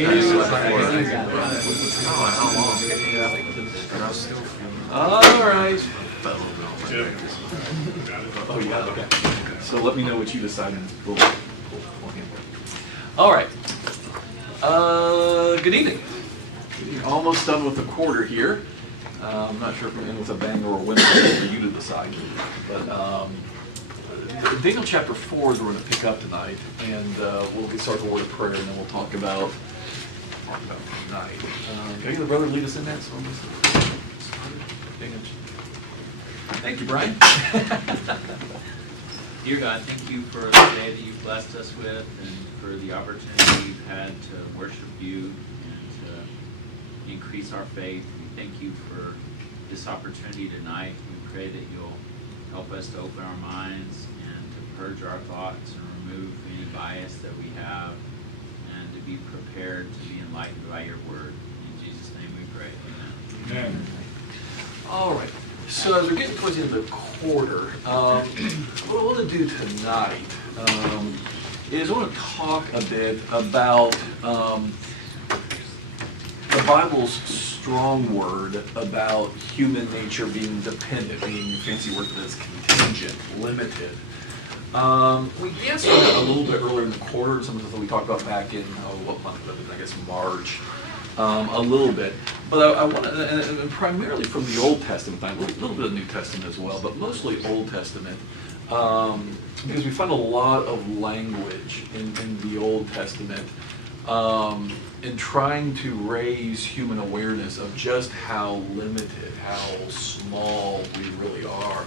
All right. Oh, yeah, okay. So let me know what you decide. All right. Good evening. Almost done with the quarter here. I'm not sure if we're in with a bang or a win for you to decide. But Daniel chapter 4 is where we're going to pick up tonight. And we'll start the word of prayer, and then we'll talk about tonight. Can the brother lead us in that? So thank you, Brian. Dear God, thank you for the day that you've blessed us with and for the opportunity we've had to worship you and to increase our faith. We thank you for this opportunity tonight. We pray that you'll help us to open our minds and to purge our thoughts and remove any bias that we have and to be prepared to be enlightened by your word. In Jesus' name we pray. Amen. Amen. All right. So as we're getting towards the end of the quarter, what I want to do tonight is I want to talk a bit about the Bible's strong word about human nature being dependent, being a fancy word for this, contingent, limited. We danced on that a little bit earlier in the quarter, some of the stuff we talked about back in, what month was it? I guess March. A little bit, but I want to, and primarily from the Old Testament, a little bit of New Testament as well, but mostly Old Testament, because we find a lot of language in the Old Testament in trying to raise human awareness of just how limited, how small we really are.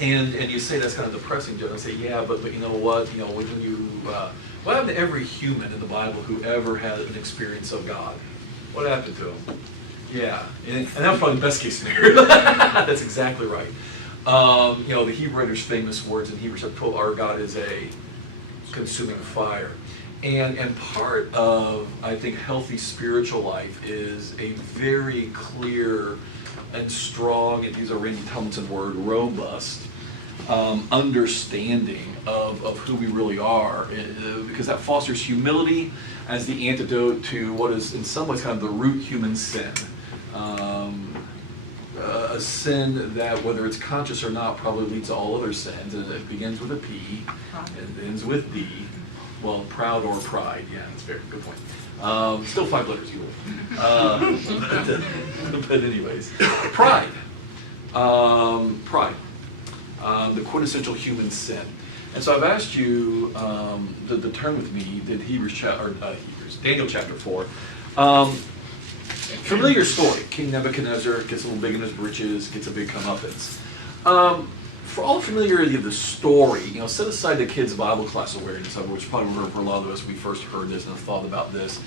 And you say that's kind of depressing, Joe. I say, yeah, but you know what? You know, when you what happened to every human in the Bible who ever had an experience of God? What happened to him? Yeah, and that was probably the best case scenario. That's exactly right. You know, the Hebrew writer's famous words in Hebrews said, "Our God is a consuming fire." And part of, I think, healthy spiritual life is a very clear and strong, and these are Randy Tomlinson word, robust understanding of who we really are, because that fosters humility as the antidote to what is in some ways kind of the root human sin. A sin that, whether it's conscious or not, probably leads to all other sins, and it begins with a P and ends with D. Well, proud or pride, yeah, that's fair, good point. Still 5 letters, you will. But anyways, pride. Pride. The quintessential human sin. And so I've asked you to turn with me to Daniel chapter 4. Familiar story. King Nebuchadnezzar gets a little big in his britches, gets a big comeuppance. For all familiarity of the story, you know, set aside the kids' Bible class awareness of which probably for a lot of us we first heard this and have thought about this.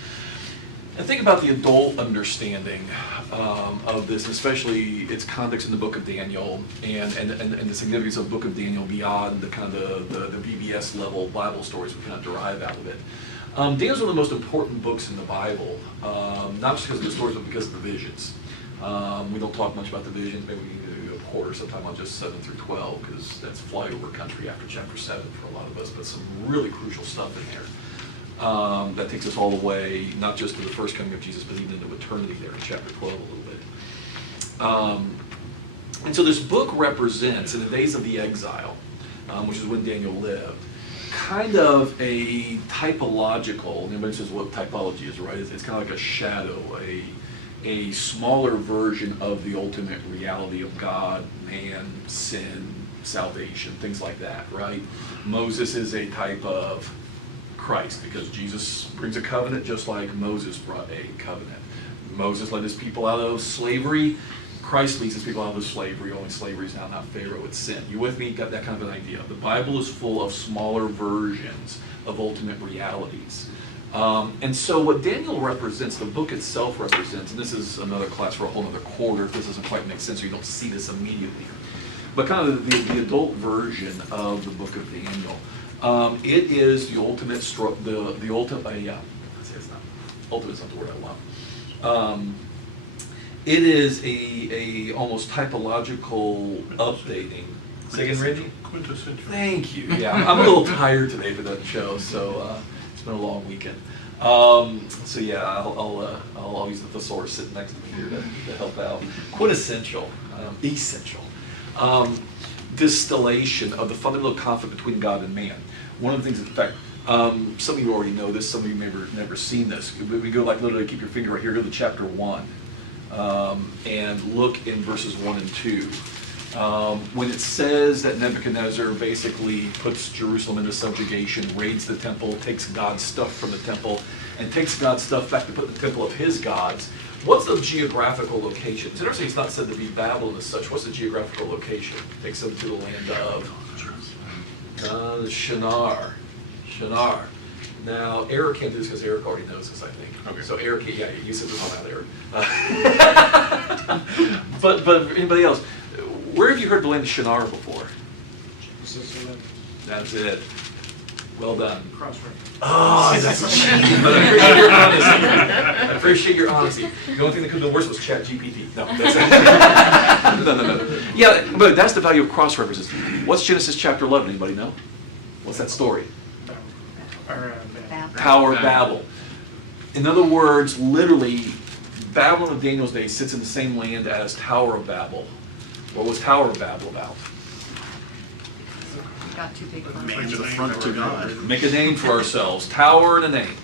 And think about the adult understanding of this, especially its context in the book of Daniel and the significance of the book of Daniel beyond the kind of the VBS level Bible stories we kind of derive out of it. Daniel's one of the most important books in the Bible, not just because of the stories, but because of the visions. We don't talk much about the visions, maybe we can do a quarter sometime on just 7 through 12, because that's flyover country after chapter 7 for a lot of us, but some really crucial stuff in there. That takes us all the way, not just to the first coming of Jesus, but even into eternity there in chapter 12 a little bit. And so this book represents, in the days of the exile, which is when Daniel lived, kind of a typological, anybody says what typology is, right? It's kind of like a shadow, a smaller version of the ultimate reality of God, man, sin, salvation, things like that, right? Moses is a type of Christ, because Jesus brings a covenant just like Moses brought a covenant. Moses led his people out of slavery. Christ leads his people out of slavery. Only slavery is now not Pharaoh, it's sin. You with me? Got that kind of an idea. The Bible is full of smaller versions of ultimate realities. And so what Daniel represents, the book itself represents, and this is another class for a whole other quarter if this doesn't quite make sense or you don't see this immediately, but kind of the adult version of the book of Daniel. It is the ultimate, let's say it's not, ultimate is not the word I want. It is a almost typological updating. Say again, Randy? Quintessential. Thank you. Yeah, I'm a little tired today for that show, so It's been a long weekend. So yeah, I'll use the thesaurus sitting next to me here to help out. Quintessential, essential. Distillation of the fundamental conflict between God and man. One of the things, in fact, some of you already know this, some of you may have never seen this. We go like literally, keep your finger right here, go to chapter 1, and look in verses 1 and 2. When it says that Nebuchadnezzar basically puts Jerusalem into subjugation, raids the temple, takes God's stuff from the temple, and takes God's stuff back to put in the temple of his gods, what's the geographical location? It's interesting it's not said to be Babylon as such. What's the geographical location? Takes them to the land of Shinar. Shinar. Now, Eric can't do this because Eric already knows this, I think. Okay. So Eric, yeah, you said this on that, Eric. But anybody else, where have you heard the land of Shinar before? That's it. Well done. Cross-reference. Oh, that's cheating, but I appreciate your honesty. I appreciate your honesty. The only thing that could have been worse was ChatGPT. No, that's it. No. Yeah, but that's the value of cross-references. What's Genesis chapter 11? Anybody know? What's that story? Tower of Babel. In other words, literally, Babylon of Daniel's day sits in the same land as Tower of Babel. What was Tower of Babel about? Got too big for Man's affront to God. Make a name for ourselves. Tower and a name.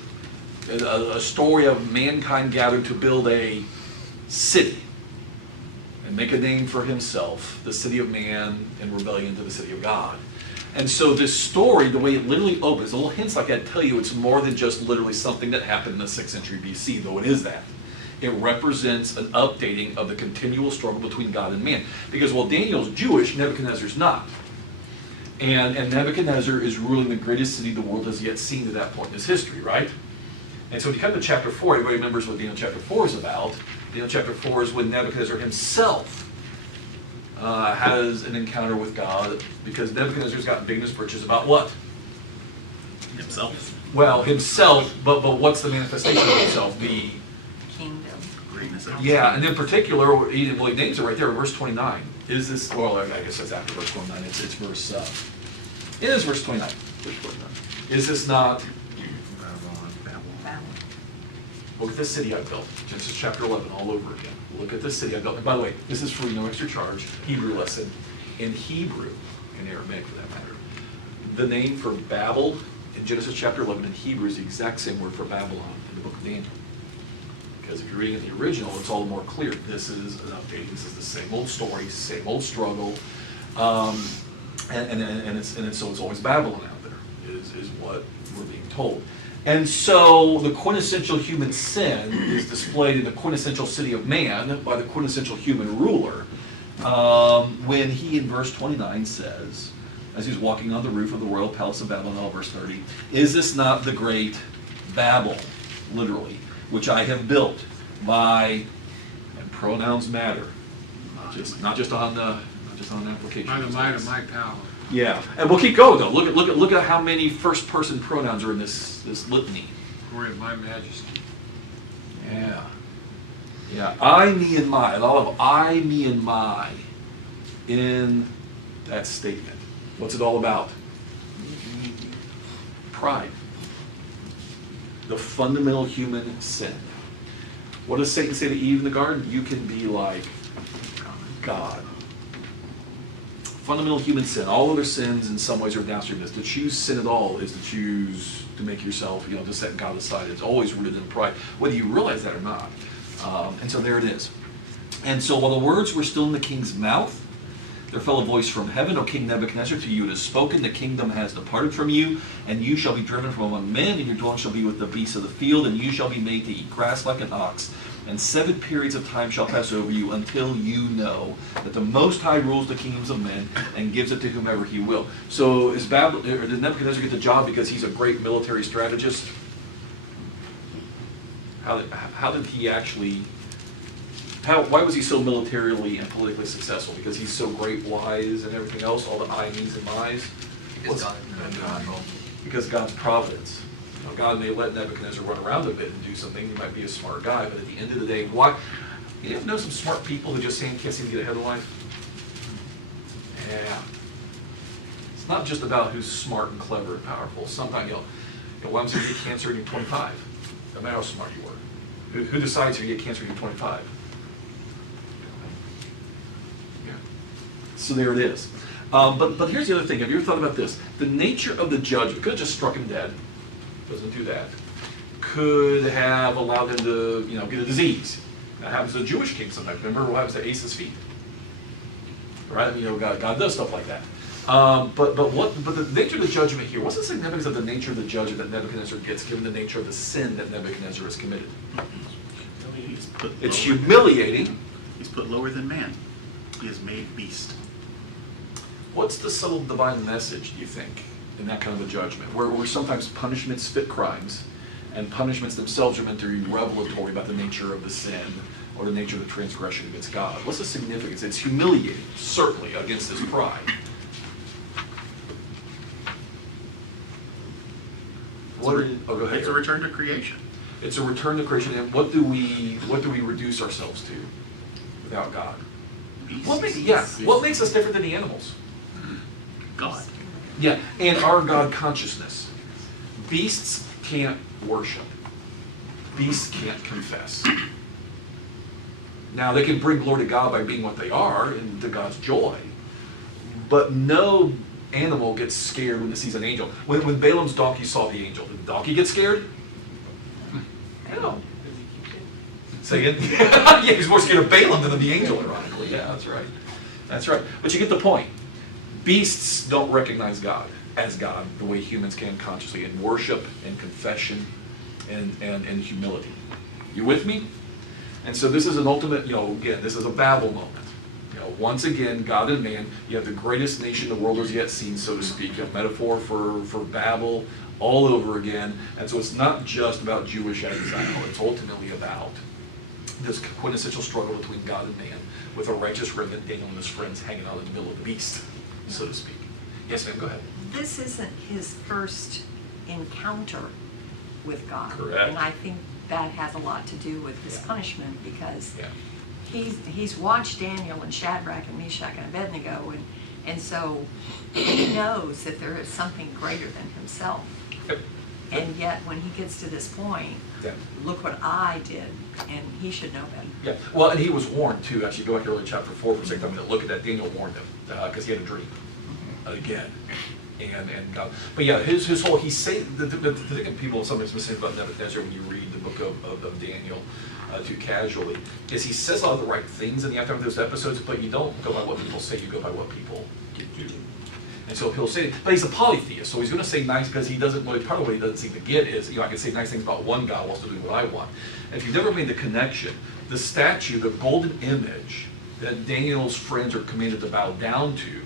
A story of mankind gathering to build a city and make a name for himself, the city of man in rebellion to the city of God. And so this story, the way it literally opens, little hints like I tell you, it's more than just literally something that happened in the 6th century BC, though it is that. It represents an updating of the continual struggle between God and man. Because while Daniel's Jewish, Nebuchadnezzar's not. And Nebuchadnezzar is ruling the greatest city the world has yet seen to that point in its history, right? And so when you come to chapter 4, everybody remembers what Daniel chapter 4 is about. Daniel chapter 4 is when Nebuchadnezzar himself has an encounter with God, because Nebuchadnezzar's got big in his britches about what? Himself. Well, himself, but what's the manifestation of himself? The kingdom. Greatness. yeah, and in particular, he names it right there in verse 29. Is this, well, I guess that's after verse 29. It's verse, it is verse 29. Verse 29. Is this not, Babel. look at this city I built. Genesis chapter 11, all over again. Look at this city I built. And by the way, this is free, no extra charge. Hebrew lesson. In Hebrew, in Aramaic for that matter, the name for Babel in Genesis chapter 11 in Hebrew is the exact same word for Babylon in the book of Daniel. Because if you're reading it in the original, it's all the more clear. This is an update. This is the same old story, same old struggle, and it's always Babylon out there. Is what we're being told. And so the quintessential human sin is displayed in the quintessential city of man by the quintessential human ruler, when he in verse 29 says, as he's walking on the roof of the royal palace of Babylon, verse 30, is this not the great Babel, literally, which I have built by, and pronouns matter, not just on application. By the might of my power. Yeah, and we'll keep going though. Look at how many first-person pronouns are in this litany. Glory of my majesty. Yeah. I, me, and my. A lot of I, me, and my in that statement. What's it all about? Pride. The fundamental human sin. What does Satan say to Eve in the garden? You can be like God. Fundamental human sin. All other sins in some ways are downstream of this. To choose sin at all is to choose to make yourself, to set God aside. It's always rooted in pride, whether you realize that or not. And so there it is. And so while the words were still in the king's mouth, there fell a voice from heaven, O King Nebuchadnezzar, to you it is spoken, the kingdom has departed from you, and you shall be driven from among men, and your dwelling shall be with the beasts of the field, and you shall be made to eat grass like an ox. And 7 periods of time shall pass over you until you know that the Most High rules the kingdoms of men and gives it to whomever he will. So did Nebuchadnezzar get the job because he's a great military strategist? How did he actually... why was he so militarily and politically successful? Because he's so great, wise, and everything else, all the I, me's, and my's? Because God's providence. God may let Nebuchadnezzar run around a bit and do something. He might be a smart guy, but at the end of the day, why? You ever know some smart people who just can't seem to get ahead of life? Yeah. It's not just about who's smart and clever and powerful. Sometimes, But what happens if you get cancer when you're 25? No matter how smart you were. Who decides if you get cancer when you're 25? Yeah. So there it is. But here's the other thing. Have you ever thought about this? The nature of the judgment could have just struck him dead. Doesn't do that. Could have allowed him to, get a disease. That happens to a Jewish king sometimes. Remember what happens to Asa's feet? Right? God does stuff like that. But the nature of the judgment here, what's the significance of the nature of the judgment that Nebuchadnezzar gets, given the nature of the sin that Nebuchadnezzar has committed? It's humiliating. He's put lower than man. He is made beast. What's the subtle divine message, do you think, in that kind of a judgment, where sometimes punishments fit crimes, and punishments themselves are meant to be revelatory about the nature of the sin or the nature of the transgression against God? What's the significance? It's humiliating, certainly, against his pride. Go ahead. It's a return to creation. It's a return to creation, and what do we reduce ourselves to without God? Beast. What makes us different than the animals? God. Yeah, and our God consciousness. Beasts can't worship. Beasts can't confess. Now, they can bring glory to God by being what they are and to God's joy, but no animal gets scared when it sees an angel. When Balaam's donkey saw the angel, did the donkey get scared? No. Say again? Yeah, he's more scared of Balaam than of the angel, ironically. Yeah, that's right. That's right. But you get the point. Beasts don't recognize God as God the way humans can consciously in worship and confession and humility. You with me? And so this is an ultimate, again, this is a Babel moment. Once again, God and man, you have the greatest nation the world has yet seen, so to speak. You have metaphor for Babel all over again. And so it's not just about Jewish exile. It's ultimately about this quintessential struggle between God and man with a righteous remnant, Daniel and his friends, hanging out in the middle of the beast, so to speak. Yes, ma'am, go ahead. This isn't his first encounter with God. Correct. And I think that has a lot to do with his punishment, because Yeah. he's watched Daniel and Shadrach and Meshach and Abednego, and so he knows that there is something greater than himself. Yep. And yet when he gets to this point, Yeah. look what I did, and he should know better. Yeah, well, and he was warned too. Actually, go back to early chapter 4 for a second. I'm going to look at that. Daniel warned him because he had a dream again, and God. But yeah, his whole the thing that people sometimes mistake about Nebuchadnezzar when you read the book of Daniel too casually is he says all the right things in the aftermath of those episodes, but you don't go by what people say. You go by what people do. And so he'll say, but he's a polytheist, so he's going to say nice because he doesn't really, part of what he doesn't seem to get is, I can say nice things about one God while still doing what I want. And if you've never made the connection, the statue, the golden image that Daniel's friends are commanded to bow down to,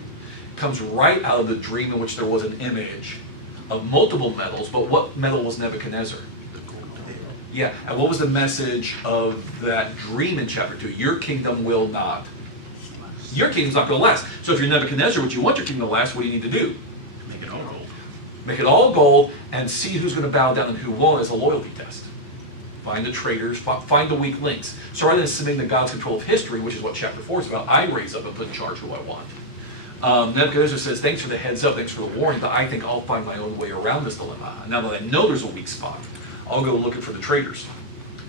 comes right out of the dream in which there was an image of multiple metals, but what metal was Nebuchadnezzar? Yeah, and what was the message of that dream in chapter 2? Your kingdom will not. Your kingdom's not going to last. So if you're Nebuchadnezzar, what you want your kingdom to last, what do you need to do? Make it all gold. Make it all gold and see who's going to bow down and who won't as a loyalty test. Find the traitors, find the weak links. So rather than submitting to God's control of history, which is what chapter 4 is about, I raise up and put in charge who I want. Nebuchadnezzar says, thanks for the heads up, thanks for the warning, but I think I'll find my own way around this dilemma. Now that I know there's a weak spot, I'll go looking for the traitors.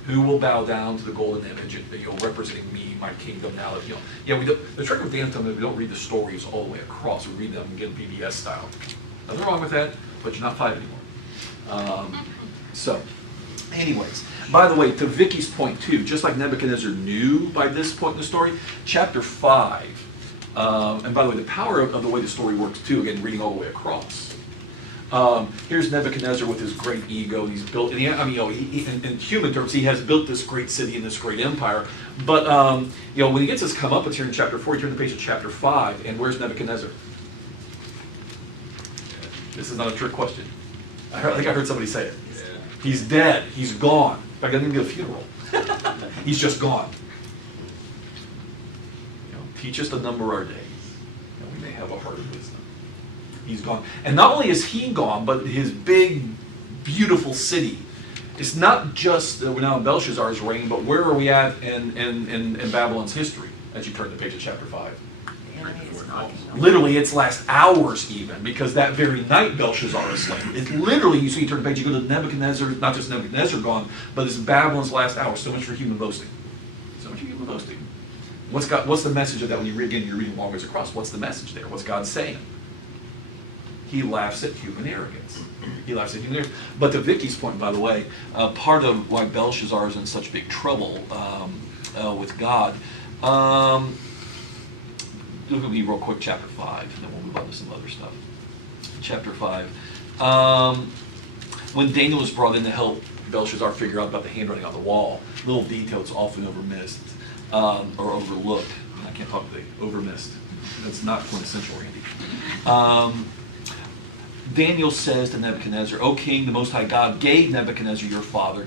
Who will bow down to the golden image, representing me, my kingdom now that, the trick with Daniel is we don't read the stories all the way across. We read them again PBS style. Nothing wrong with that, but you're not 5 anymore. So, anyways, by the way, to Vicky's point too, just like Nebuchadnezzar knew by this point in the story, chapter 5, and by the way, the power of the way the story works too, again, reading all the way across. Here's Nebuchadnezzar with his great ego, and he's built, in human terms, he has built this great city and this great empire. But, when he gets his comeuppance here in chapter 4, you turn the page to chapter 5, and where's Nebuchadnezzar? This is not a trick question. I think I heard somebody say it. Yeah. He's dead. He's gone. In fact, I didn't get a funeral. He's just gone. Teach us to number our days, and we may have a heart of wisdom. He's gone. And not only is he gone, but his big, beautiful city. It's not just that we're now in Belshazzar's reign, but where are we at in Babylon's history as you turn the page of chapter 5? The enemy is knocking on. Literally, its last hours even, because that very night Belshazzar is slain. It's literally, you see, you turn the page, you go to Nebuchadnezzar, not just Nebuchadnezzar gone, but it's Babylon's last hour. So much for human boasting. So much for human boasting. What's the message of that when you read again, you're reading long ways across? What's the message there? What's God saying? He laughs at human arrogance. He laughs at human arrogance. But to Vicky's point, by the way, part of why Belshazzar is in such big trouble with God, look at me real quick, chapter 5, and then we'll move on to some other stuff. Chapter 5. When Daniel was brought in to help Belshazzar figure out about the handwriting on the wall, little details often overmissed or overlooked. I can't talk today. Overmissed. That's not quintessential, Randy. Daniel says to Nebuchadnezzar, "O king, the Most High God gave Nebuchadnezzar your father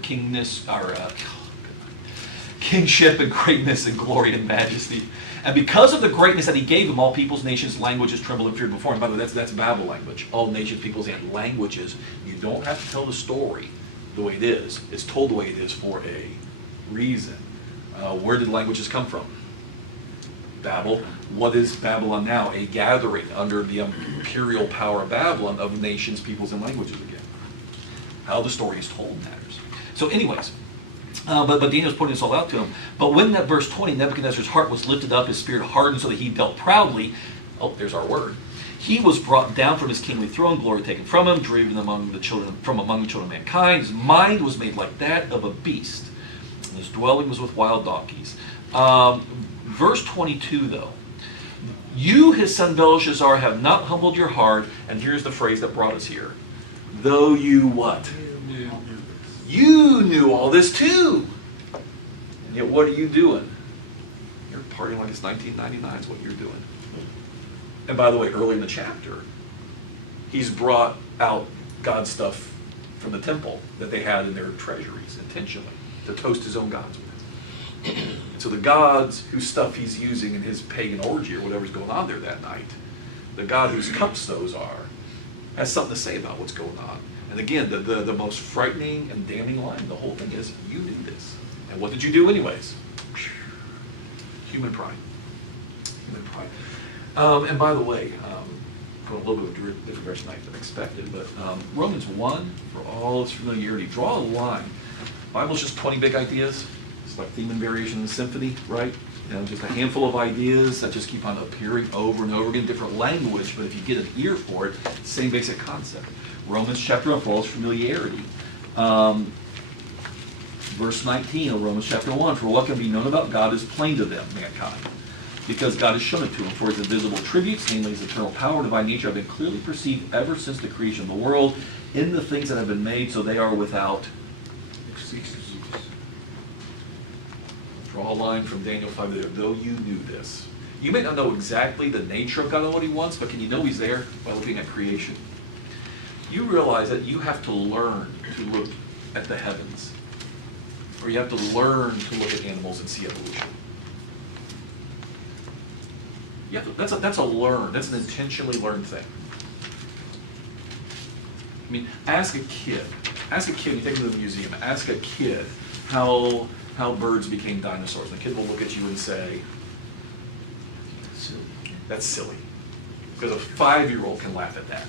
kingship and greatness and glory and majesty. And because of the greatness that he gave him, all peoples, nations, languages trembled and feared before him." By the way, that's Babel language. All nations, peoples, and languages. You don't have to tell the story the way it is. It's told the way it is for a reason. Where did languages come from? Babel. What is Babylon now? A gathering under the imperial power of Babylon of nations, peoples, and languages again. How the story is told matters. So anyways, but Daniel's pointing this all out to him. But when that verse 20, Nebuchadnezzar's heart was lifted up, his spirit hardened so that he dealt proudly. Oh, there's our word. He was brought down from his kingly throne, glory taken from him, driven among the children of mankind. His mind was made like that of a beast, and his dwelling was with wild donkeys. Verse 22, though. You, his son Belshazzar, have not humbled your heart, and here's the phrase that brought us here. Though you what? You knew all this too. And yet what are you doing? You're partying like it's 1999 is what you're doing. And by the way, early in the chapter, he's brought out God's stuff from the temple that they had in their treasuries intentionally to toast his own gods with. And so the gods whose stuff he's using in his pagan orgy or whatever's going on there that night, the God whose cups those are, has something to say about what's going on. And again, the most frightening and damning line, the whole thing is, you knew this. And what did you do anyways? Human pride. Human pride. And by the way, going a little bit of a different direction than expected, but Romans 1, for all its familiarity, draw a line. Bible's just 20 big ideas. It's like theme and variation in the symphony, right? You know, just a handful of ideas that just keep on appearing over and over again, different language, but if you get an ear for it, same basic concept. Romans chapter 1, for all its familiarity. Verse 19 of Romans chapter 1, for what can be known about God is plain to them, mankind, because God has shown it to him. For his invisible attributes, namely his eternal power and divine nature, have been clearly perceived ever since the creation of the world in the things that have been made, so they are without excuse. Draw a line from Daniel 5 there. Though you knew this. You may not know exactly the nature of God and what he wants, but can you know he's there by looking at creation? You realize that you have to learn to look at the heavens. Or you have to learn to look at animals and see evolution. You have to, that's an intentionally learned thing. I mean, ask a kid, you take them to the museum, ask a kid how birds became dinosaurs. And the kid will look at you and say, that's silly. Because a 5-year-old can laugh at that.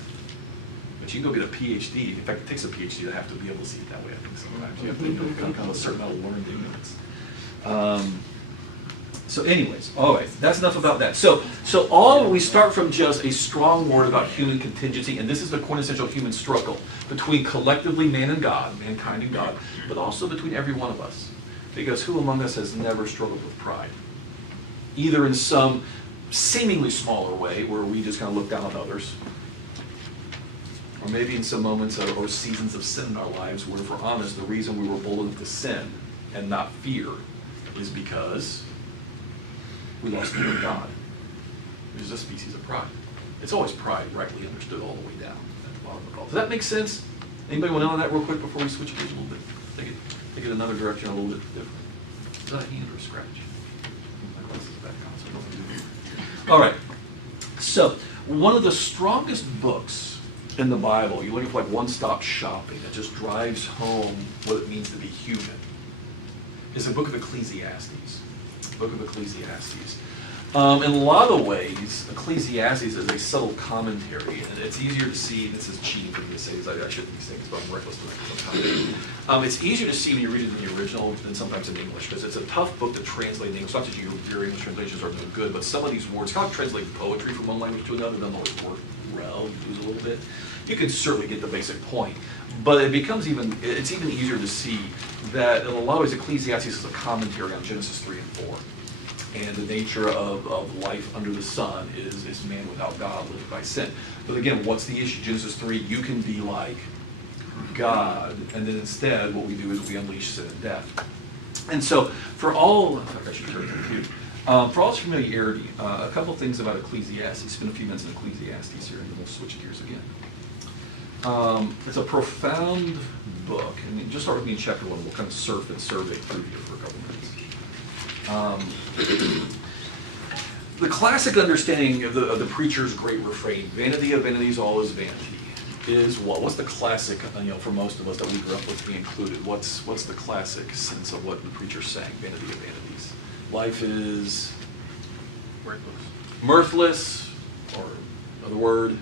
But you can go get a PhD. In fact, it takes a PhD to have to be able to see it that way, I think, sometimes. You have to kind of a certain amount of learned ignorance. So anyways, all right, that's enough about that. So we start from just a strong word about human contingency, and this is the quintessential human struggle between collectively man and God, mankind and God, but also between every one of us. Because who among us has never struggled with pride? Either in some seemingly smaller way, where we just kind of look down on others, or maybe in some moments or seasons of sin in our lives where, if we're honest, the reason we were bold enough to sin and not fear is because we lost fear of God. There's a species of pride. It's always pride, rightly understood, all the way down at the bottom of it all. Does that make sense? Anybody want to know on that real quick before we switch gears a little bit? Take it another direction, a little bit different. Is that a hand or a scratch? My glasses back on, so I don't want to do that. All right. So, one of the strongest books in the Bible, you're looking for like one-stop shopping that just drives home what it means to be human, is the book of Ecclesiastes. Book of Ecclesiastes. In a lot of ways, Ecclesiastes is a subtle commentary, and it's easier to see. This is cheating for me to say this. I shouldn't be saying this, but I'm reckless to it's easier to see when you read it in the original than sometimes in English, because it's a tough book to translate in English. Not that your English translations are no good, but some of these words, kind of translate poetry from one language to another, doesn't always work well. You lose a little bit. You can certainly get the basic point, but it's even easier to see that in a lot of ways Ecclesiastes is a commentary on Genesis 3 and 4. And the nature of life under the sun is man without God, living by sin. But again, what's the issue? Genesis 3, you can be like God, and then instead what we do is we unleash sin and death. And so for all, I should turn it to you. For all its familiarity, a couple of things about Ecclesiastes. Spend a few minutes in Ecclesiastes here, and then we'll switch gears again. It's a profound book, and just start with me in chapter 1. We'll kind of surf and survey through here for a couple minutes. The classic understanding of the preacher's great refrain, vanity of vanities, all is vanity, is what? What's the classic, for most of us that we grew up with, me included, what's the classic sense of what the preacher's saying, vanity of vanities? Life is mirthless, or another word?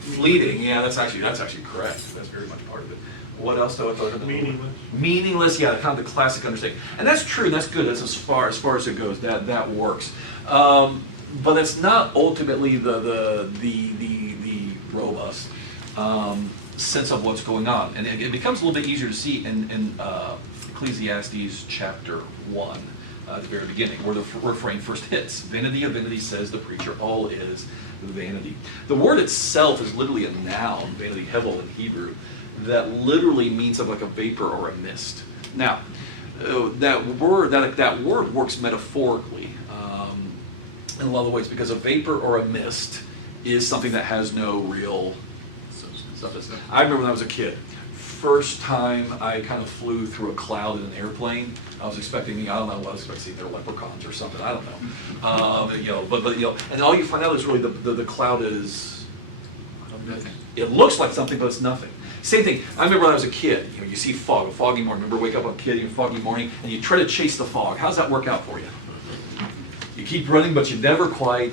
Fleeting, yeah, that's actually correct. That's very much part of it. What else do I thought of? Meaningless. Meaningless, yeah, kind of the classic understanding. And that's true, that's good, that's as far as it goes, that works. But it's not ultimately the robust sense of what's going on. And it becomes a little bit easier to see in Ecclesiastes chapter 1, at the very beginning, where the refrain first hits. Vanity of vanity, says the preacher, all is vanity. The word itself is literally a noun, vanity hevel in Hebrew, that literally means something like a vapor or a mist. Now, that word works metaphorically in a lot of ways, because a vapor or a mist is something that has no real substance. I remember when I was a kid, first time I kind of flew through a cloud in an airplane. I was expecting, I don't know what I was expecting, they're leprechauns or something, I don't know. But and all you find out is really the cloud is nothing. It looks like something, but it's nothing. Same thing, I remember when I was a kid, you see fog, a foggy morning. Remember, wake up a kid, a foggy morning, and you try to chase the fog. How's that work out for you? You keep running, but you never quite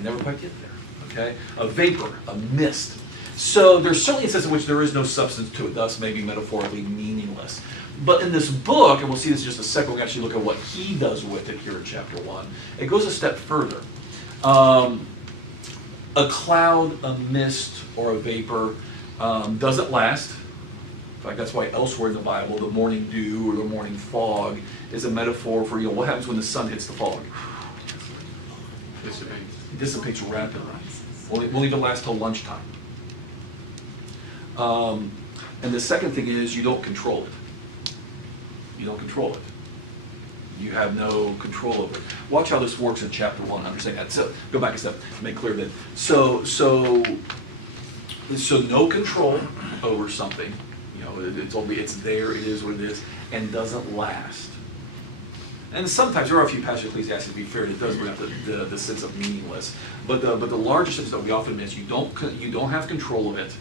get there, okay? A vapor, a mist. So there's certainly a sense in which there is no substance to it, thus maybe metaphorically meaningless. But in this book, and we'll see this in just a second, we'll actually look at what he does with it here in chapter 1. It goes a step further. A cloud, a mist, or a vapor doesn't last. In fact, that's why elsewhere in the Bible, the morning dew or the morning fog is a metaphor for what happens when the sun hits the fog. It dissipates rapidly. Won't even last till lunchtime. And the second thing is you don't control it. You don't control it. You have no control over it. Watch how this works in chapter 1. Understand that. So go back a step to make clear that. So no control over something. It's there. It is what it is, and doesn't last. And sometimes there are a few passages of Ecclesiastes, to be fair, that does bring up the sense of meaningless. But the larger sense that we often miss, you don't have control of it.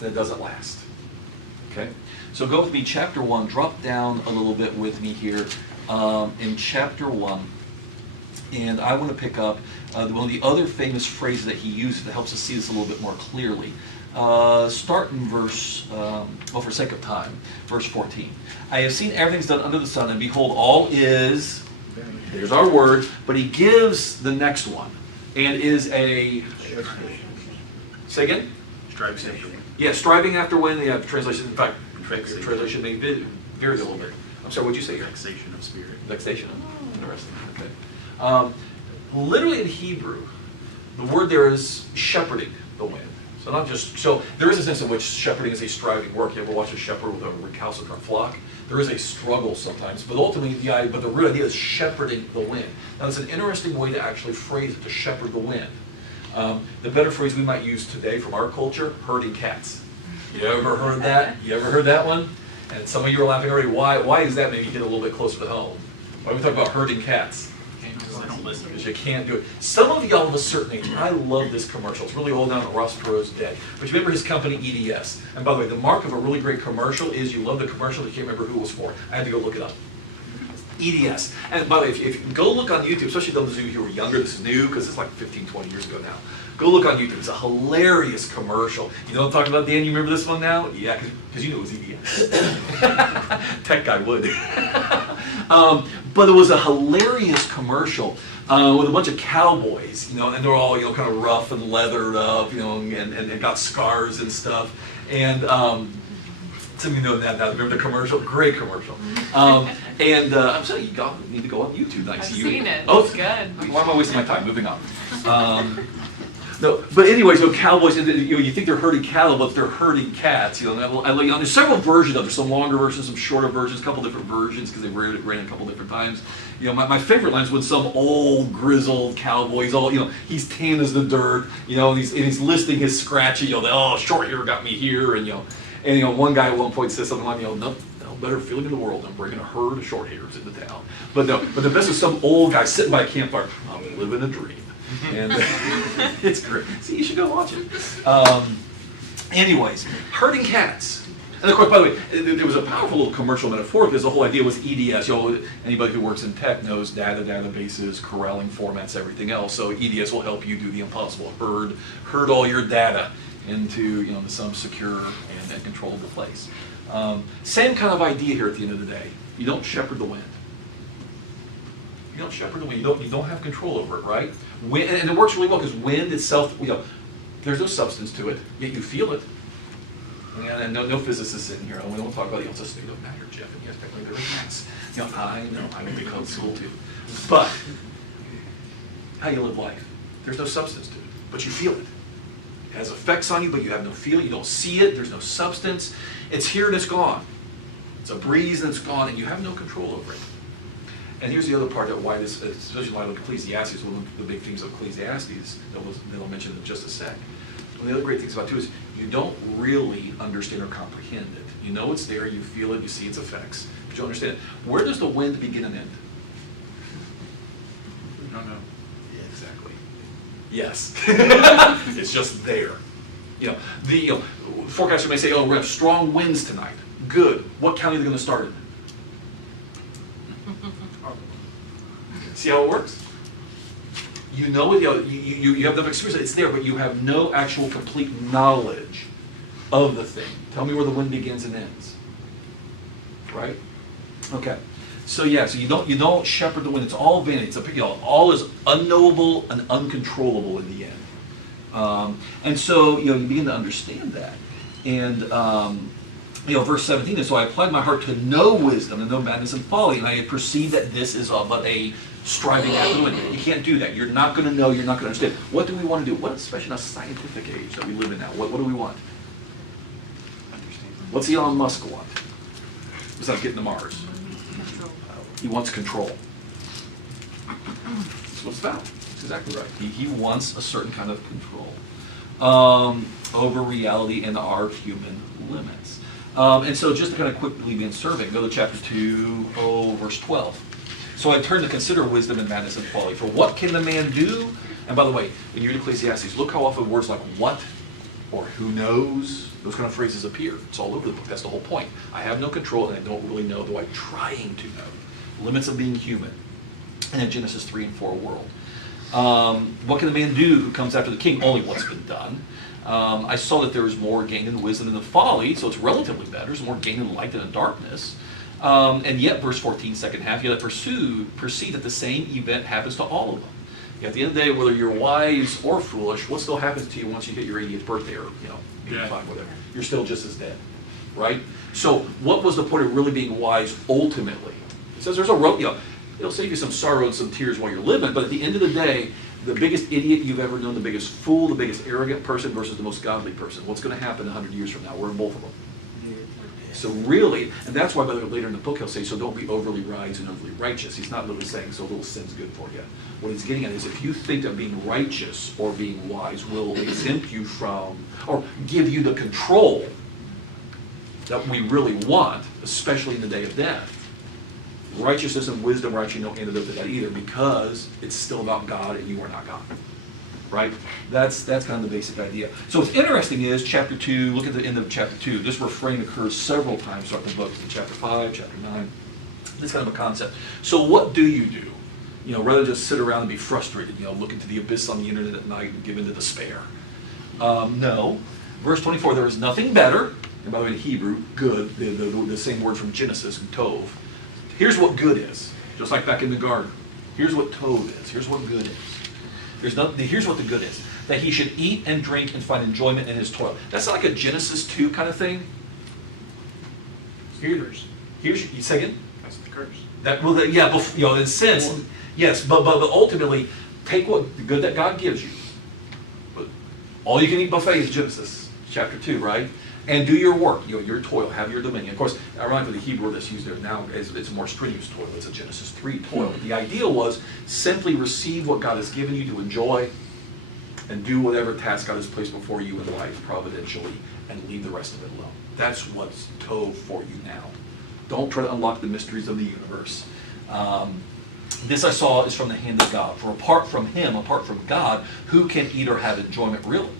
And it doesn't last. Okay? So go with me, chapter 1. Drop down a little bit with me here in chapter 1. And I want to pick up one of the other famous phrases that he uses that helps us see this a little bit more clearly. Start in verse, for sake of time, verse 14. I have seen everything's done under the sun, and behold, all is, there's our word, but he gives the next one, and is a, say again? Striving after wind. Yeah, striving after wind. Yeah, translation, in fact, translation may vary a little bit. I'm sorry, what'd you say here? Vexation of spirit. Vexation. Interesting. Okay. Literally in Hebrew, the word there is shepherding the wind. So there is a sense in which shepherding is a striving work. You ever watch a shepherd with a recalcitrant flock? There is a struggle sometimes, but ultimately the root idea is shepherding the wind. Now it's an interesting way to actually phrase it, to shepherd the wind. The better phrase we might use today from our culture, herding cats. You ever heard that? You ever heard that one? And some of you are laughing already. Why is that maybe get a little bit closer to home? Why are we talking about herding cats? They don't listen. Because you can't do it. Some of y'all of a certain age, I love this commercial. It's really old now, Ross Perot's dead. But you remember his company, EDS. And by the way, the mark of a really great commercial is you love the commercial, you can't remember who it was for. I had to go look it up. EDS. And by the way, if you go look on YouTube, especially those of you who are younger, this is new, because it's like 15, 20 years ago now. Go look on YouTube. It's a hilarious commercial. You know what I'm talking about, Dan? You remember this one now? Yeah, because you knew it was EDS. Tech guy would. But it was a hilarious commercial with a bunch of cowboys, you know, and they're all, you know, kind of rough and leathered up, you know, and got scars and stuff. And some of you know that now. Remember the commercial? Great commercial. I'm saying you need to go on YouTube. I've seen it. Oh, It's good. Why am I wasting my time? Moving on. No, but anyways, so cowboys, you know, you think they're herding cattle, but they're herding cats. You know, there's several versions of it. There's some longer versions, some shorter versions, a couple different versions because they ran a couple different times. You know, my favorite line is when some old grizzled cowboy, he's all, you know, he's tan as the dirt, you know, and he's listing his scratchy, you know, oh, short hair got me here, and you know, one guy at one point says something like, you know, no better feeling in the world than bringing a herd of short hairs into town. But the best is some old guy sitting by a campfire, I'm living a dream. And it's great. See, you should go watch it. Anyways, herding cats. And of course, by the way, there was a powerful little commercial metaphor because the whole idea was EDS. You know, anybody who works in tech knows databases, corralling formats, everything else. So EDS will help you do the impossible. Herd all your data into, you know, some secure and controllable place. Same kind of idea here at the end of the day. You don't shepherd the wind. You don't shepherd the wind. You don't have control over it, right? Wind, and it works really well because wind itself, you know, there's no substance to it, yet you feel it. And no physicists sitting here. We don't talk about it's a state of matter, Jeff, and yes, technically there is mass. You know, I went to code school too. But how you live life, there's no substance to it, but you feel it. It has effects on you, but you have no feeling. You don't see it. There's no substance. It's here and it's gone. It's a breeze and it's gone, and you have no control over it. And here's the other part that why this, especially in light of Ecclesiastes, one of the big things of Ecclesiastes that I'll mention in just a sec. One of the other great things about it too is you don't really understand or comprehend it. You know it's there, you feel it, you see its effects, but you don't understand it. Where does the wind begin and end? No, no. Yeah, exactly. Yes. It's just there. You know, the forecaster may say, oh, we're going to have strong winds tonight. Good. What county are they going to start in? See how it works? You know it, you have enough experience, it's there, but you have no actual complete knowledge of the thing. Tell me where the wind begins and ends. Right? Okay. So yeah, so you don't shepherd the wind, it's all vanity. It's all is unknowable and uncontrollable in the end. And so you begin to understand that. And verse 17 is, so I applied my heart to know wisdom and know madness and folly, and I had perceived that this is but a striving after the wind. You can't do that. You're not going to know. You're not going to understand. What do we want to do? What, especially in a scientific age that we live in now, what do we want? What's Elon Musk want? Besides getting to Mars. He wants control. That's what it's about. That's exactly right. He wants a certain kind of control over reality and our human limits. And so just to kind of quickly begin surveying, go to chapter 2, verse 12. So I turn to consider wisdom and madness and folly. For what can the man do? And by the way, when you read Ecclesiastes, look how often words like what or who knows, those kind of phrases appear. It's all over the book. That's the whole point. I have no control and I don't really know, though I'm trying to know. Limits of being human. And in Genesis 3 and 4 world. What can the man do who comes after the king? Only what's been done. I saw that there is more gain in wisdom than in folly, so it's relatively better. There's more gain in light than in darkness. And yet, verse 14, second half, you have to perceive that the same event happens to all of them. At the end of the day, whether you're wise or foolish, what still happens to you once you hit your 80th birthday or 85, whatever? You're still just as dead, right? So what was the point of really being wise ultimately? It says there's a road, it'll save you some sorrow and some tears while you're living, but at the end of the day, the biggest idiot you've ever known, the biggest fool, the biggest arrogant person versus the most godly person. What's going to happen 100 years from now? We're in both of them. So really, and that's why later in the book he'll say, so don't be overly wise and overly righteous. He's not literally saying, so little sin's good for you. What he's getting at is if you think that being righteous or being wise will exempt you from, or give you the control that we really want, especially in the day of death, righteousness and wisdom are actually no antidote to that either, because it's still about God and you are not God. Right? That's kind of the basic idea. So what's interesting is chapter 2, look at the end of chapter 2. This refrain occurs several times throughout the book, in chapter 5, chapter 9, This kind of a concept. So what do? Rather than just sit around and be frustrated, look into the abyss on the internet at night and give in to despair. No. Verse 24, there is nothing better, and by the way, in Hebrew, good, the same word from Genesis, tov. Here's what good is, just like back in the garden. Here's what tov is. Here's what good is. Here's what the good is. That he should eat and drink and find enjoyment in his toil. That's not like a Genesis 2 kind of thing. Here's you say again? That's the curse. In a sense, yes, but ultimately, take what the good that God gives you. But all you can eat buffet is Genesis chapter 2, right? And do your work, your toil, have your dominion. Of course, ironically, the Hebrew that's used there now is it's a more strenuous toil. It's a Genesis 3 toil. The idea was simply receive what God has given you to enjoy and do whatever task God has placed before you in life providentially and leave the rest of it alone. That's what's tov for you now. Don't try to unlock the mysteries of the universe. This I saw is from the hand of God. For apart from him, apart from God, who can eat or have enjoyment really?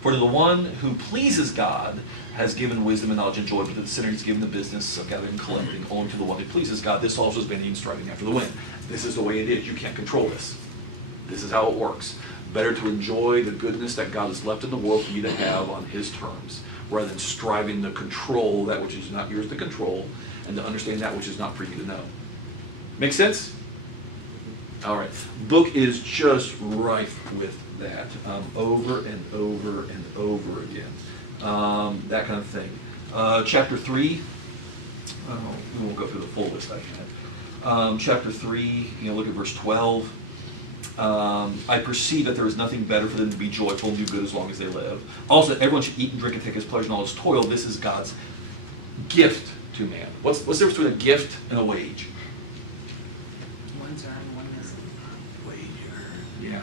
For to the one who pleases God has given wisdom and knowledge and joy, but to the sinner he's given the business of gathering and collecting. Only to the one who pleases God, this also is vanity and striving after the wind. This is the way it is. You can't control this. This is how it works. Better to enjoy the goodness that God has left in the world for you to have on his terms, rather than striving to control that which is not yours to control and to understand that which is not for you to know. Make sense? All right. Book is just rife with that, over and over and over again. That kind of thing. Chapter 3, we won't go through the full list I had. Chapter 3, look at verse 12. I perceive that there is nothing better for them to be joyful and do good as long as they live. Also, everyone should eat and drink and take his pleasure in all his toil. This is God's gift to man. What's the difference between a gift and a wage? One's earned, one isn't. Yeah.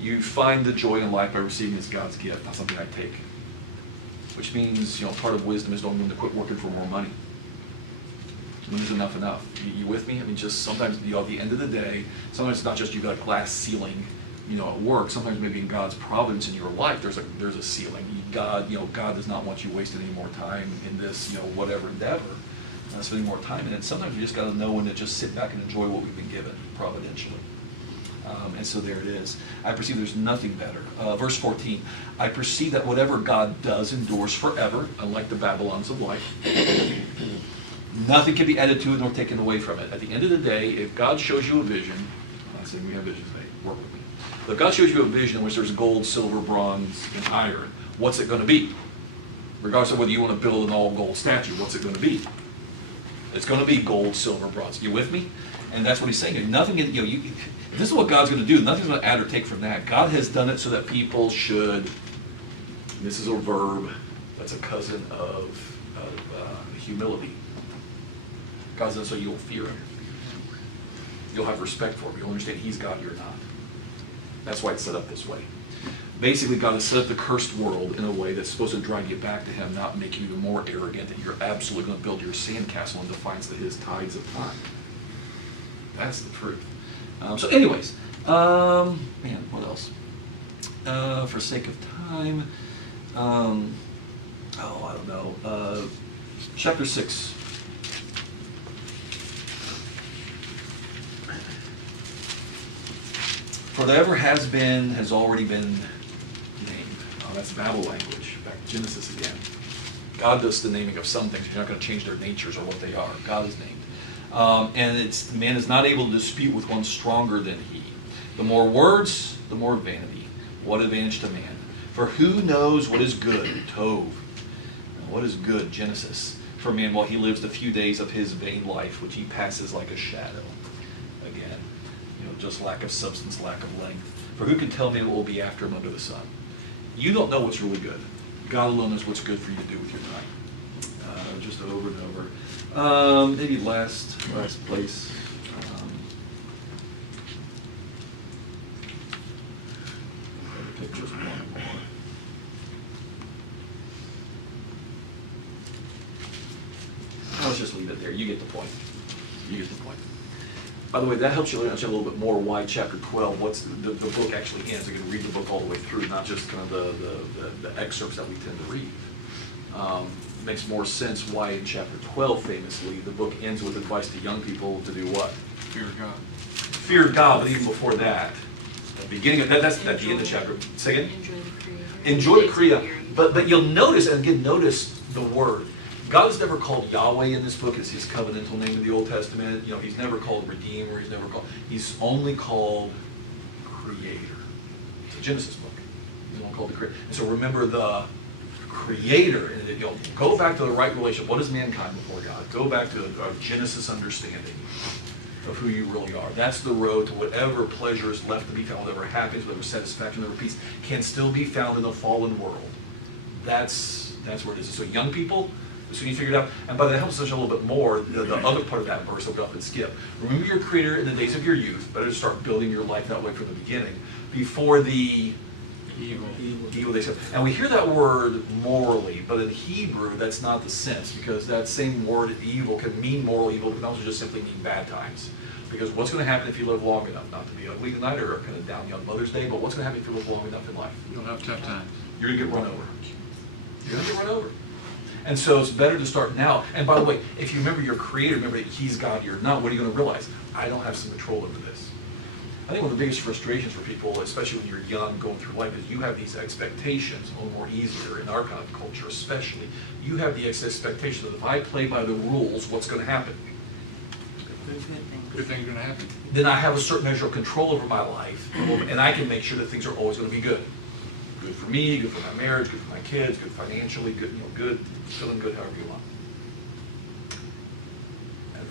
You find the joy in life by receiving as God's gift, not something I take. Which means, part of wisdom is don't need to quit working for more money. When is enough? You with me? I mean, just sometimes, at the end of the day, sometimes it's not just you got a glass ceiling, at work. Sometimes maybe in God's providence in your life, there's a ceiling. God does not want you wasting any more time in this, whatever endeavor. Spending more time in it. Sometimes we just got to know when to just sit back and enjoy what we've been given providentially. And so there it is. I perceive there's nothing better. Verse 14, I perceive that whatever God does endures forever, unlike the Babylons of life. Nothing can be added to it nor taken away from it. At the end of the day, if God shows you a vision, I'm not saying we have visions, they work with me. But if God shows you a vision in which there's gold, silver, bronze, and iron, what's it going to be? Regardless of whether you want to build an all-gold statue, what's it going to be? It's going to be gold, silver, bronze. You with me? And that's what he's saying. Nothing, if this is what God's going to do, nothing's going to add or take from that. God has done it so that people should, this is a verb, that's a cousin of humility. God's done it so you'll fear him. You'll have respect for him. You'll understand he's God, you're not. That's why it's set up this way. Basically, God has set up the cursed world in a way that's supposed to drive you back to him, not make you even more arrogant that you're absolutely going to build your sandcastle in defiance of his tides of time. That's the truth. So anyways, what else? For sake of time, I don't know. Chapter 6. For whatever has been has already been named. That's Babel language. Back to Genesis again. God does the naming of some things. You're not going to change their natures or what they are. God is named. And man is not able to dispute with one stronger than he. The more words, the more vanity. What advantage to man? For who knows what is good? Tov. What is good? Genesis. For man while he lives the few days of his vain life, which he passes like a shadow. Again, just lack of substance, lack of length. For who can tell me what will be after him under the sun? You don't know what's really good. God alone knows what's good for you to do with your time. Just over and over. Maybe last place. Pick just one more. Let's just leave it there. You get the point. By the way, that helps you understand a little bit more why chapter 12, what's the book actually ends. You can read the book all the way through, not just kind of the excerpts that we tend to read. makes more sense why in chapter 12, famously, the book ends with advice to young people to do what? Fear God. Fear God, but even before that, the beginning of that's at the end of the chapter. Say again? Enjoy the Kriya. But you'll notice, and again, notice the word. God is never called Yahweh in this book as his covenantal name in the Old Testament. You know, he's never called Redeemer. He's only called Creator. It's a Genesis book. He's only called the Creator. And so remember the Creator. And you know, go back to the right relationship. What is mankind before God? Go back to a Genesis understanding of who you really are. That's the road to whatever pleasure is left to be found, whatever happiness, whatever satisfaction, whatever peace can still be found in a fallen world. That's where it is. So young people, as soon as you figure it out, and by that helps us a little bit more, the other part of that verse I'll go up and skip. Remember your Creator in the days of your youth. Better to start building your life that way from the beginning, before the evil days. And we hear that word morally, but in Hebrew that's not the sense, because that same word evil can mean moral evil, but it can also just simply mean bad times. Because what's going to happen if you live long enough? Not to be ugly tonight or kind of down on Mother's Day, but what's going to happen if you live long enough in life? You'll have tough times. You're going to get run over. You're going to get run over. And so it's better to start now. And by the way, if you remember your Creator, remember that he's God, you're not, what are you going to realize? I don't have some control over this. I think one of the biggest frustrations for people, especially when you're young going through life, is you have these expectations, a little more easier in our kind of culture especially. You have the expectation that if I play by the rules, what's going to happen? Good things are going to happen. Then I have a certain measure of control over my life, and I can make sure that things are always going to be good. Good for me, good for my marriage, good for my kids, good financially, good, good, feeling good however you want.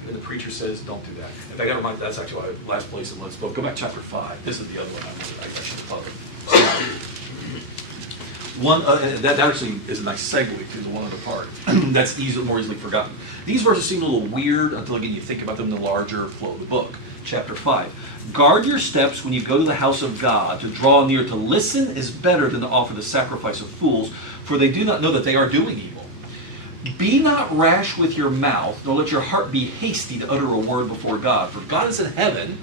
And the preacher says, don't do that. In fact, never mind, that's actually why last place in Let's Book. Go back to chapter 5. This is the other one I should have thought of. That actually is a nice segue to the one other part. That's more easily forgotten. These verses seem a little weird until again you think about them in the larger flow of the book. Chapter 5. Guard your steps when you go to the house of God. To draw near to listen is better than to offer the sacrifice of fools, for they do not know that they are doing evil. Be not rash with your mouth, nor let your heart be hasty to utter a word before God. For God is in heaven,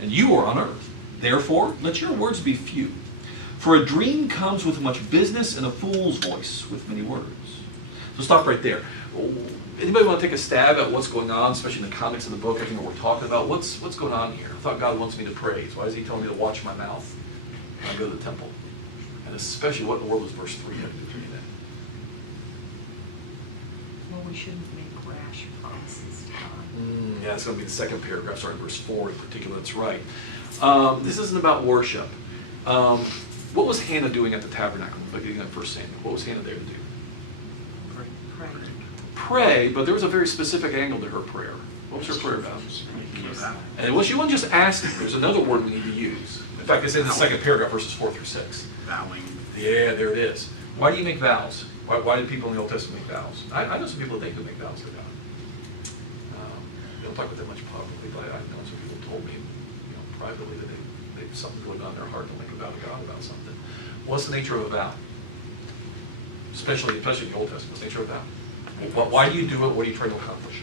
and you are on earth. Therefore, let your words be few. For a dream comes with much business, and a fool's voice with many words. So stop right there. Anybody want to take a stab at what's going on, especially in the comments of the book, everything that we're talking about? What's going on here? I thought God wants me to praise. Why is he telling me to watch my mouth when I go to the temple? And especially, what in the world does verse 3 have to do with that? Well, we shouldn't make rash promises to God. Yeah, it's going to be the second paragraph, starting verse 4 in particular. That's right. This isn't about worship. What was Hannah doing at the tabernacle, beginning of 1 Samuel? What was Hannah there to do? Pray. Pray, but there was a very specific angle to her prayer. What was her prayer about? And well, she wasn't just asking. There's another word we need to use. In fact, it's in the second paragraph, verses 4 through 6. Vowing. Yeah, there it is. Why do you make vows? Why did people in the Old Testament make vows? I know some people that they could make vows to God. They don't talk about that much publicly, but I know some people told me, privately that they've something going on in their heart to make a vow to God about something. What's the nature of a vow? Especially in the Old Testament, what's the nature of a vow? Why do you do it? What are you trying to accomplish?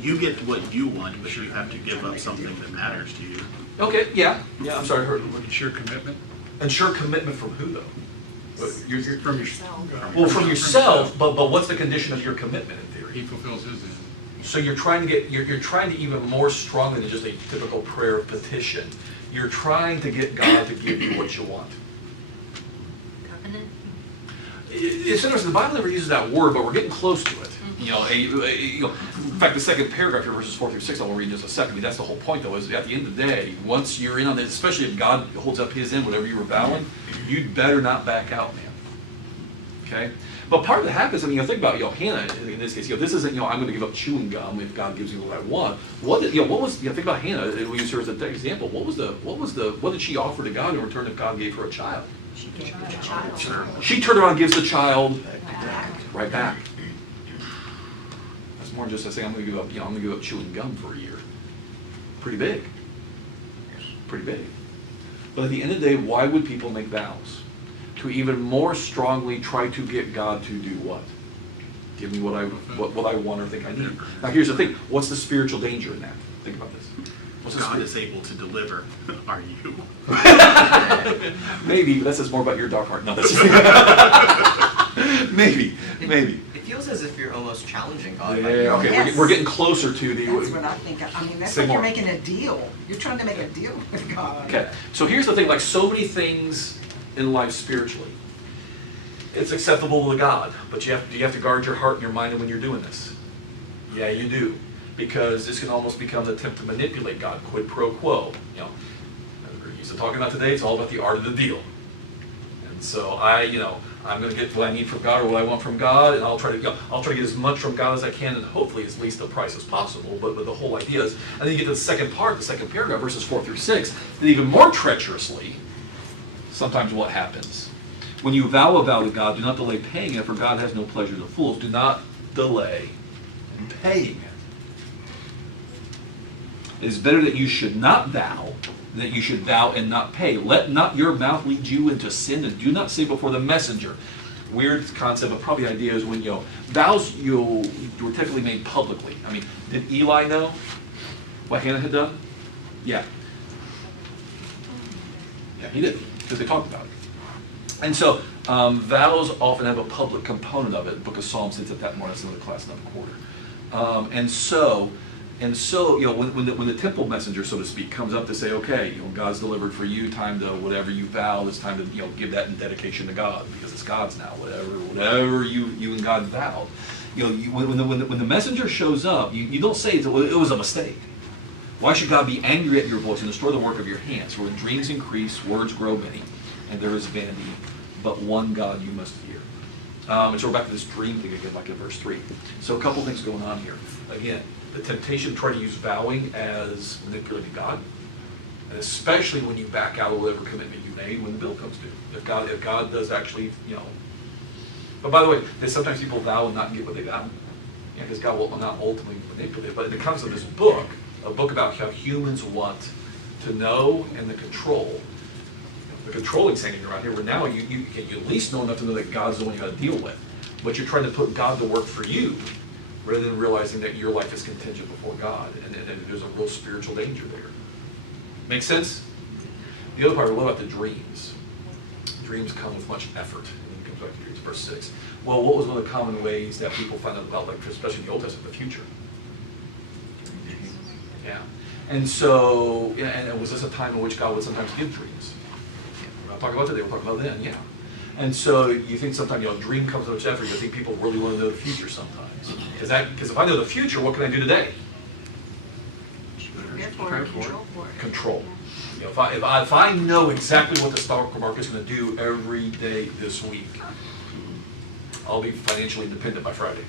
You get what you want, but you have to give up something that matters to you. Okay, yeah, I'm sorry, I heard. Ensure commitment. Ensure commitment from who, though? You're From yourself. well, from yourself, but what's the condition of your commitment in theory? He fulfills his end. So you're trying to even more strongly than just a typical prayer of petition. You're trying to get God to give you what you want. Covenant? It's interesting, the Bible never uses that word, but we're getting close to it. In fact, the second paragraph here, verses 4 through 6, I will read in just a second. That's the whole point, though, is at the end of the day, once you're in on it, especially if God holds up his end, whatever you were vowing, you'd better not back out, man. Okay? But part of it happens, think about, Hannah, in this case, this isn't, I'm going to give up chewing gum if God gives me what I want. Think about Hannah, we use her as an example. What did she offer to God in return if God gave her a child? She gave the child. She turned around and gives the child right back. That's more just saying, I'm going to give up chewing gum for a year. Pretty big. Pretty big. But at the end of the day, why would people make vows? To even more strongly try to get God to do what? Give me what I want or think I need. Now here's the thing. What's the spiritual danger in that? Think about this. God is able to deliver. Are you? Maybe, but that says more about your dark heart. No, that's Maybe. It feels as if you're almost challenging God. Yeah, Like, okay, Yes. we're getting closer to the. That's what I think. I mean, that's Say like more. you're making a deal. You're trying to make a deal with God. Okay, so here's the thing, like so many things in life spiritually, it's acceptable to God, but you have to guard your heart and your mind when you're doing this. Yeah, you do, because this can almost become the attempt to manipulate God, quid pro quo. You know, as we're used to talking about today, it's all about the art of the deal. And so I'm going to get what I need from God or what I want from God, and I'll try to get as much from God as I can, and hopefully as least the price as possible. But the whole idea is, and then you get to the second part, the second paragraph, verses 4 through 6, and even more treacherously, sometimes what happens? When you vow a vow to God, do not delay paying it, for God has no pleasure to fools. Do not delay in paying it. It is better that you should not vow than that you should vow and not pay. Let not your mouth lead you into sin, and do not say before the messenger. Weird concept, but probably idea is when vows were typically made publicly. I mean, did Eli know what Hannah had done? Yeah. Yeah, he did, because they talked about it. And so vows often have a public component of it. The Book of Psalms hits at that more. That's another class, another quarter. And so when the temple messenger, so to speak, comes up to say, okay, God's delivered for you, time to whatever you vowed, it's time to give that in dedication to God because it's God's now. Whatever you and God vowed. When the messenger shows up, you don't say it was a mistake. Why should God be angry at your voice and destroy the work of your hands? For when dreams increase, words grow many, and there is vanity, but one God you must fear. And so we're back to this dream thing again, like in verse 3. So a couple things going on here. Again, the temptation to try to use vowing as manipulating God, and especially when you back out of whatever commitment you made when the bill comes due. If God does actually, But by the way, there's sometimes people vow and not get what they vow. Because God will not ultimately manipulate. But in the context of this book, a book about how humans want to know and the control. The controlling thing around here, where now you at least know enough to know that God's the one you got to deal with. But you're trying to put God to work for you, rather than realizing that your life is contingent before God, and there's a real spiritual danger there. Make sense? The other part, what about the dreams? Dreams come with much effort. And it comes back to dreams, verse 6. Well, what was one of the common ways that people find out about, like, especially in the Old Testament, the future? Yeah. And so, and was this a time in which God would sometimes give dreams? We're not talking about today, we're talking about then, yeah. And so you think sometimes, a dream comes with much effort. You think people really want to know the future sometimes. Because if I know the future, what can I do today? Prepare for it, control for it. Control. If I know exactly what the stock market is going to do every day this week, I'll be financially independent by Friday.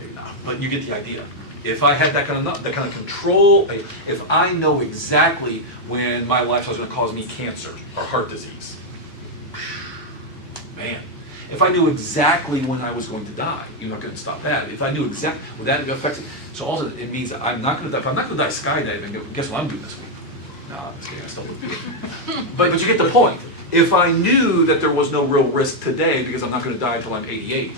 Maybe not, but you get the idea. If I had that kind of control, if I know exactly when my lifestyle is going to cause me cancer or heart disease, man. If I knew exactly when I was going to die, you're not going to stop that. If I knew exactly, well, that affects it. So also it means that I'm not going to die. If I'm not going to die skydiving, guess what I'm doing this week? No, I'm just kidding. I still would be. But you get the point. If I knew that there was no real risk today because I'm not going to die until I'm 88,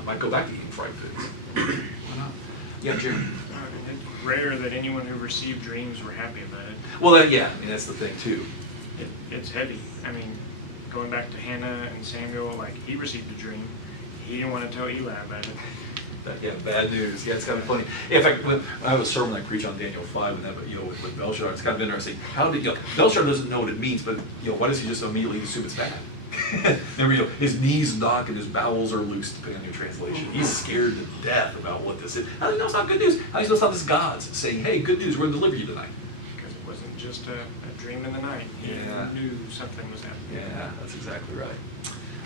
I might go back to eating fried foods. Why not? Yeah, Jerry. It's rare that anyone who received dreams were happy about it. Well, that's the thing too. It's heavy. I mean, going back to Hannah and Samuel, like, he received a dream. He didn't want to tell Eli about it. Bad news. Yeah, it's kind of funny. In fact, when I have a sermon I preach on Daniel 5, and that, with Belshazzar, it's kind of interesting. How did Belshazzar doesn't know what it means, but why does he just immediately assume it's bad? Remember, his knees knock and his bowels are loose, depending on your translation. He's scared to death about what this is. How do you know it's not good news? How do you know it's not this God's saying, hey, good news, we're going to deliver you tonight? Because it wasn't just a dream in the night. He knew something was happening. Yeah, that's exactly right.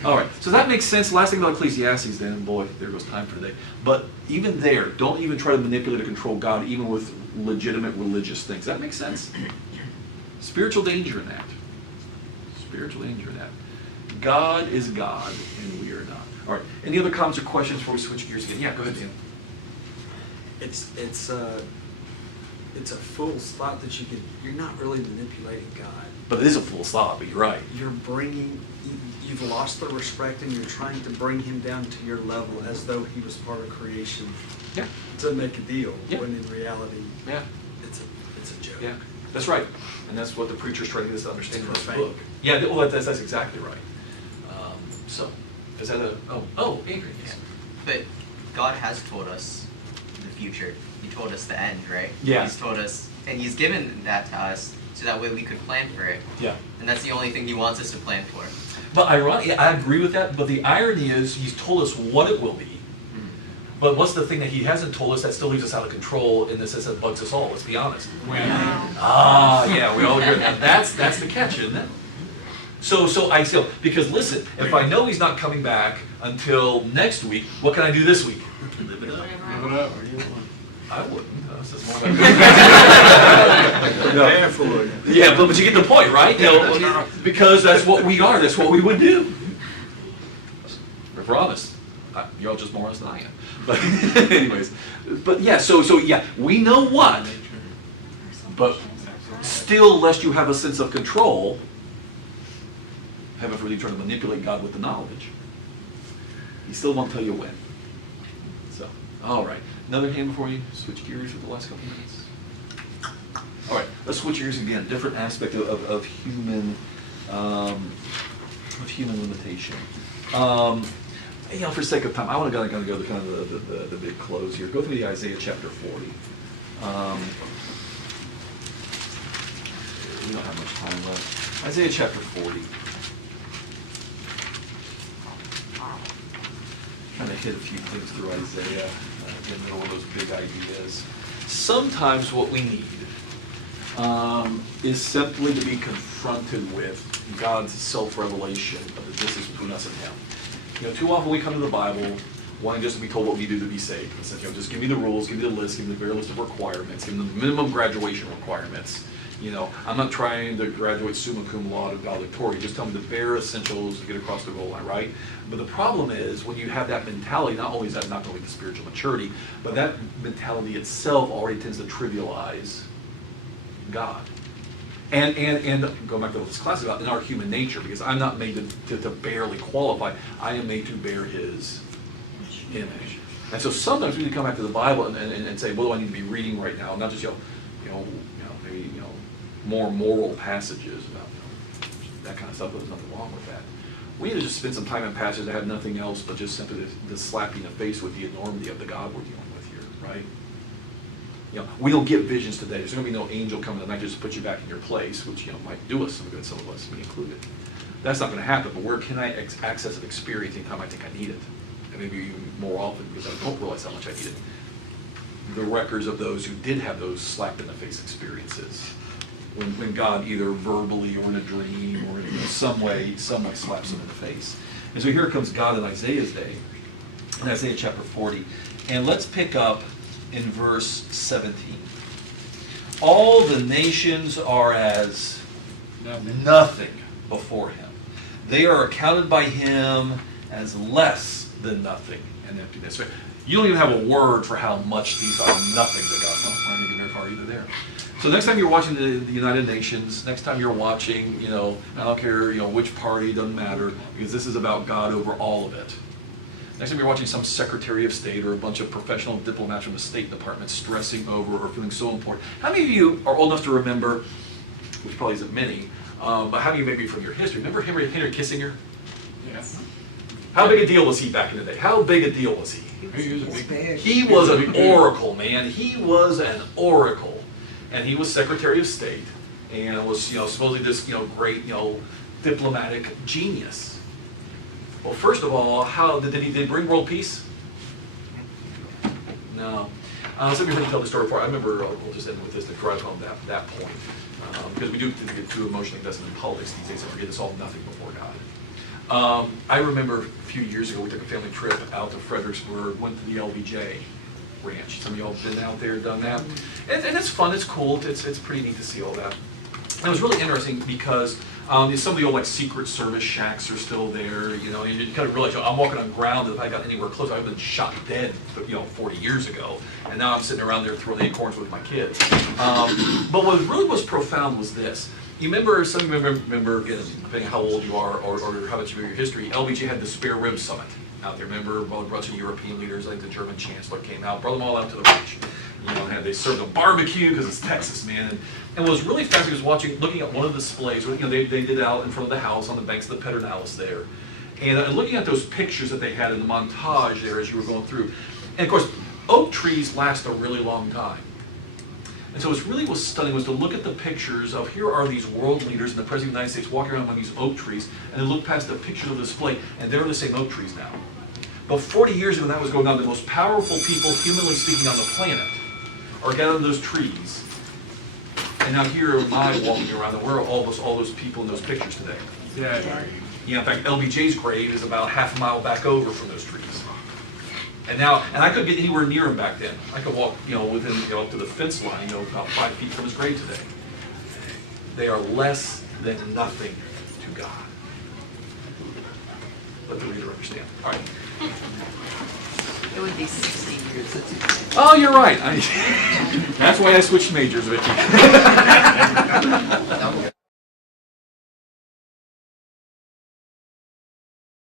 All right, so that makes sense. Last thing about Ecclesiastes then, boy, there goes time for today. But even there, don't even try to manipulate or control God, even with legitimate religious things. That makes sense? Spiritual danger in that. Spiritual danger in that. God is God, and we are not. All right, any other comments or questions before we switch gears again? Yeah, go ahead, Dan. It's a fool's thought that you're not really manipulating God. But it is a fool's thought, but you're right. You've lost the respect, and you're trying to bring him down to your level as though he was part of creation. Yeah. To make a deal, Yeah. when in reality, Yeah. it's a joke. Yeah, that's right. And that's what the preacher's trying to get us to understand in this Profane. book. Yeah, well, that's exactly right. So, is that Adrian, yes. But God has told us the future. He told us the end, right? Yeah. He's told us, and He's given that to us so that way we could plan for it. Yeah. And that's the only thing He wants us to plan for. But ironically, I agree with that, but the irony is He's told us what it will be. But what's the thing that He hasn't told us that still leaves us out of control in the sense that bugs us all? Let's be honest. Yeah, we all agree. Now that's the catch, isn't it? So I still, because listen, if I know He's not coming back until next week, what can I do this week? Live it up. Live it up, or you want? I wouldn't. That's just more Prepare for it. Yeah, but you get the point, right? You know, because that's what we are. That's what we would do. We're honest. You're all just more honest than I am. But anyways, but yeah. So yeah, we know what, but still, lest you have a sense of control, heaven forbid you try to manipulate God with the knowledge. He still won't tell you when. So, all right. Another hand before you switch gears for the last couple minutes. All right, let's switch gears again. Different aspect of human limitation. You know, for sake of time, I want to go to kind of the big close here. Go through the Isaiah chapter 40. We don't have much time left. Isaiah chapter 40. Trying to hit a few things through Isaiah, in the middle of those big ideas. Sometimes what we need is simply to be confronted with God's self-revelation of the distance between us and Him. You know, too often we come to the Bible wanting just to be told what we do to be saved. It says, you know, just give me the rules, give me the list, give me the bare list of requirements, give me the minimum graduation requirements. You know, I'm not trying to graduate summa cum laude valedictorian. Just tell me the bare essentials to get across the goal line, right? But the problem is when you have that mentality, not only is that not going to lead to spiritual maturity, but that mentality itself already tends to trivialize God. And going back to what this class is about, in our human nature, because I'm not made to barely qualify, I am made to bear His image. And so sometimes we need to come back to the Bible and say, what do I need to be reading right now? Not just maybe more moral passages about that kind of stuff, but there's nothing wrong with that. We need to just spend some time in passages that have nothing else but just simply to slap you in the face with the enormity of the God we're dealing with here, right? You know, we don't get visions today. There's going to be no angel coming tonight just to put you back in your place, which might do us some good, some of us, me included. That's not going to happen. But where can I access an experience anytime I think I need it, and maybe even more often because I don't realize how much I need it? The records of those who did have those slap in the face experiences, when God either verbally or in a dream or in some way slaps them in the face. And so here comes God in Isaiah's day, in Isaiah chapter 40, and let's pick up in verse 17. All the nations are as nothing before Him. They are accounted by Him as less than nothing and emptiness. You don't even have a word for how much these are nothing to God. Well, we're not going to get very far either there. So next time you're watching the United Nations, next time you're watching, I don't care, which party, doesn't matter, because this is about God over all of it. Next time you're watching some Secretary of State or a bunch of professional diplomats from the State Department stressing over or feeling so important. How many of you are old enough to remember, which probably isn't many, but how many of you maybe from your history, remember Henry Kissinger? Yes. How big a deal was he back in the day? How big a deal was he? He was a big. He was an oracle, man. He was an oracle. And he was Secretary of State and was, supposedly this, great, diplomatic genius. Well, first of all, how did he bring world peace? No. Some of you heard me tell the story before. I remember, we'll just end with this to drive home that point. Because we do tend to get too emotionally invested in politics these days and forget it's all nothing before God. I remember a few years ago, we took a family trip out to Fredericksburg, went to the LBJ ranch. Some of y'all have been out there, done that. And it's fun, it's cool, it's pretty neat to see all that. And it was really interesting because some of the old Secret Service shacks are still there, and you kind of realize, I'm walking on ground that if I got anywhere close, I would have been shot dead, 40 years ago. And now I'm sitting around there throwing acorns with my kids. But what really was profound was this. You remember, some of you remember, again, depending how old you are or how much you know your history, LBJ had the Spare Rib Summit out there. Remember, a bunch of European leaders, I think the German Chancellor came out, brought them all out to the ranch. And they served a barbecue because it's Texas, man. And what was really fascinating was looking at one of the displays. They did it out in front of the house on the banks of the Pedernales there. And looking at those pictures that they had in the montage there as you were going through, and of course, oak trees last a really long time. And so what really was stunning was to look at the pictures of here are these world leaders and the President of the United States walking around among these oak trees, and then look past the pictures of the display, and they're the same oak trees now. But 40 years ago when that was going on, the most powerful people, humanly speaking, on the planet are gathered in those trees. And now here am I walking around, and where are all those people in those pictures today? Yeah. Yeah, in fact, LBJ's grave is about half a mile back over from those trees. And I couldn't get anywhere near him back then. I could walk, within, up to the fence line, about 5 feet from his grave today. They are less than nothing to God. Let the reader understand. All right. It would be 60 years. Oh, you're right. That's why I switched majors, Vicky.